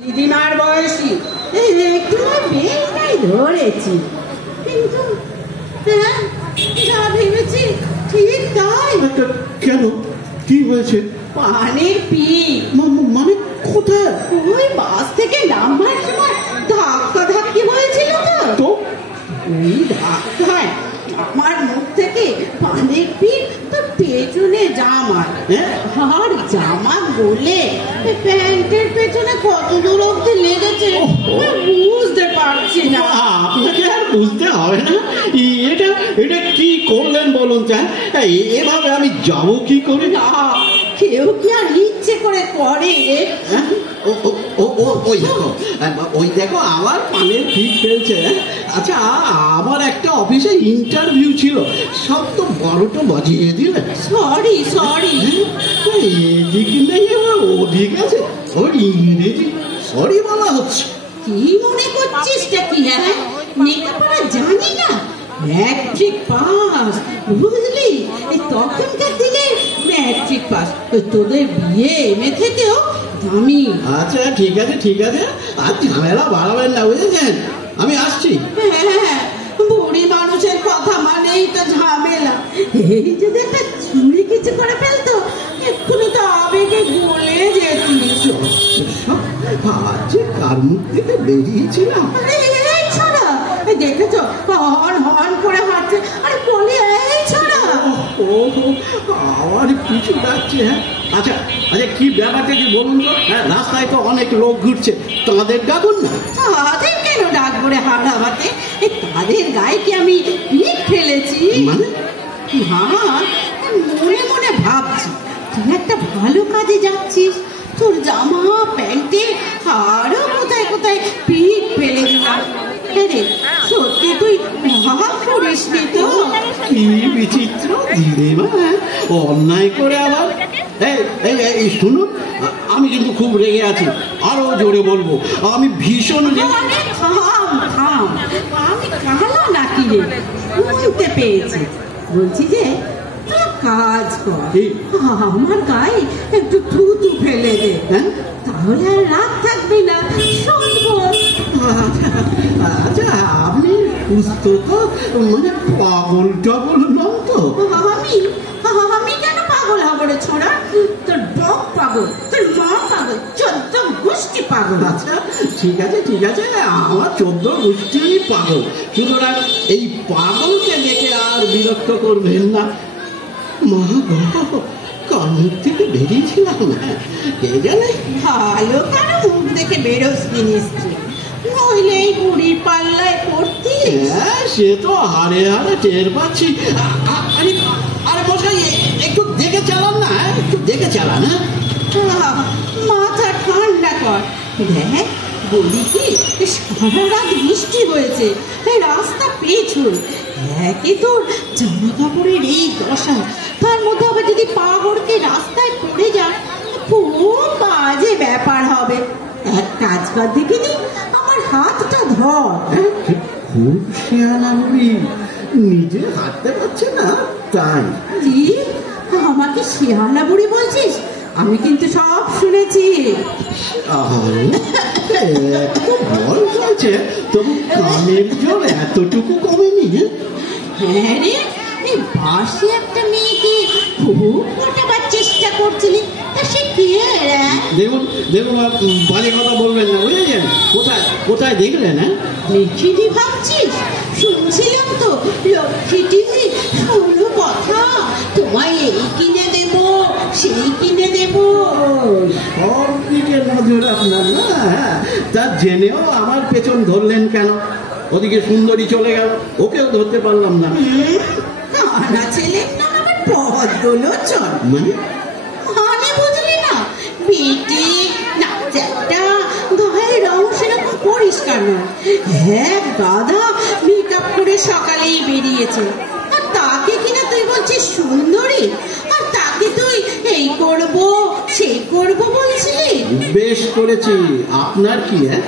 দিদিমার বয়সী একটু বেশটাই ধরেছি, কিন্তু হ্যাঁ যা ভেবেছি ঠিক তাই। কেন, কি হয়েছে? পানের পিক। মানে কোথায়? ওই বাস থেকে নামবার সময় ধাক্কা ধাক্কি হয়েছিল তো ওই ধাক্কায় আমার মুখ থেকে পানের পিক তো পেছনে জামা, আর জামা গলে প্যান্টের পেছনে কত দূর অব্দি লেগেছে বুঝতে পারছি না। আপনাকে আর বুঝতে হবে না। এটা এটা কি করলেন বলুন? এভাবে আমি যাবো কি করে? না, কেউ কি আর ইচ্ছে করে করে? ওই দেখো আমার পানের পিক ফেলছে। আচ্ছা, আমার একটা অফিসে ইন্টারভিউ ছিল, সব তো বড়টা বাজিয়ে দিলেন। Sorry sorry. এদিক নেই ওদিক আছে, ওর ইংরেজি সরি বলা হচ্ছে। কি মনে করছিস কি? হ্যাঁ, লেখাপড়া জানি না, ম্যাট্রিক পাস, বুঝলি? তখনকার দিকে ম্যাট্রিক পাস তোদের বিয়ে এমএ থেকেও দামি। আচ্ছা ঠিক আছে ঠিক আছে, আর ঝামেলা বাড়াবেন না, বুঝেছেন? আমি আসছি। হ্যাঁ, বুড়ি মানুষের কথা মানেই তো ঝামেলা। এই যদি একটা চুরি কিছু করে ফেলতো, এক্ষুনি তো আবেগে গলে যেতিস। আজ কার মুখ থেকে বেরিয়েছিলাম? এই ছড়া দেখেছো, হন হন করে হাঁটছে, আরে বলি এই ছড়া। ও আমার পিছু যাচ্ছে। হ্যাঁ আচ্ছা আচ্ছা, কি ব্যাপারটা কি বলুন তো? হ্যাঁ, রাস্তায় তো অনেক লোক ঘুরছে, তাদের ডাকুন না। তাদের কেন ডাক করে হাঁটাবাতে? তাদের গায়ে কি আমি পিক ফেলেছি? মানে না, মনে মনে ভাবছি তুই একটা ভালো কাজে যাচ্ছিস, তোর জামা প্যান্টে আরো কোথায় কোথায় পিক ফেলে দিলাম। সত্যি তুই ভাব করিস নি তো? কি বিচিত্র দিদিমা, অন্যায় করে আবার। এই শুনুন, আমি কিন্তু খুব রেগে আছি, আরো জোরে বলবো, আমি ভীষণ থাম থাম, আমি কালা নাকি রে? শুনতে পেয়েছি। বলছি যে কাজ কর, আমার গায়ে একটু থুতু ফেলে দে, হ্যাঁ তাহলে আর রাগ থাকবে না। আচ্ছা, আপনি সুস্থ তো? মানে পাগল টাগল নন তো? আমি কেন পাগল হব রে ছোড়া? তোর বক পাগল, তোর মা পাগল, 14 গোষ্ঠী পাগল। আচ্ছা ঠিক আছে ঠিক আছে, আমার 14 গোষ্ঠী পাগল, সুতরাং এই পাগলকে দেখে আর বিরক্ত করবেন না। মা গো, কার মুখ থেকে বেরিয়েছিলাম না কে জানে? ভালো কারো মুখ দেখে বেরোস নিশ্চয়, নইলে এই বুড়ির পাল্লায় পড়তি। হ্যাঁ, সে তো হারে হারে টের পাচ্ছি। আরে আরে মশাই, একটু দেখে চালান না, একটু দেখে চালান। মাথা ঠান্ডা কর। দেখ বলি কি, সারা রাত বৃষ্টি হয়েছে, রাস্তা পেছল, একে তোর জামা কাপড়ের এই দশা, তার মধ্যে আবার যদি পা গড়কে রাস্তায় পড়ে যায়, খুব বাজে ব্যাপার হবে। এক কাজ কর দেখিনি, আমার হাতটা ধর। খুব শেয়ানা বুড়ি, নিজে হাঁটতে পারছে না তাই? কি আমাকে শেয়ানা বুড়ি বলছিস? আমি কিন্তু সব শুনেছি। বয়স হয়েছে তবু কানের জল এতটুকু কমেনি? হ্যাঁ রে, এই বাসে একটা মেয়েকে খুব পটাবার চেষ্টা করছিলি, তা সে কে রে? দেখুন দেখুন, বাজে কথা বলবেন না, বুঝেছেন? কোথায় কোথায় দেখলেন? হ্যাঁ, লক্ষ্মীটি ভাবছিস? শুনছিলাম তো লক্ষ্মীটি শোনো কথা, তোমায় এই কিনে দেব সেই কিনে দেব। সব দিকে নজর আপনার না? তা জেনেও আমার পেছন ধরলেন কেন? ওদিকে সুন্দরী চলে গেল, ওকেও ধরতে পারলাম না। কানা ছেলে না আবার পদ্মলোচন, মানে বুঝলি না? বেটে নাচাটা গায়ের রং সেরকম পরিষ্কার নয়, এক গাধা মেকআপ করে সকালেই বেরিয়েছে, আর তাকে কিনা তুই বলছিস সুন্দরী, আর তাকে তুই এই করব সেই করব বলছিলি? বেশ করেছি, আপনার কি?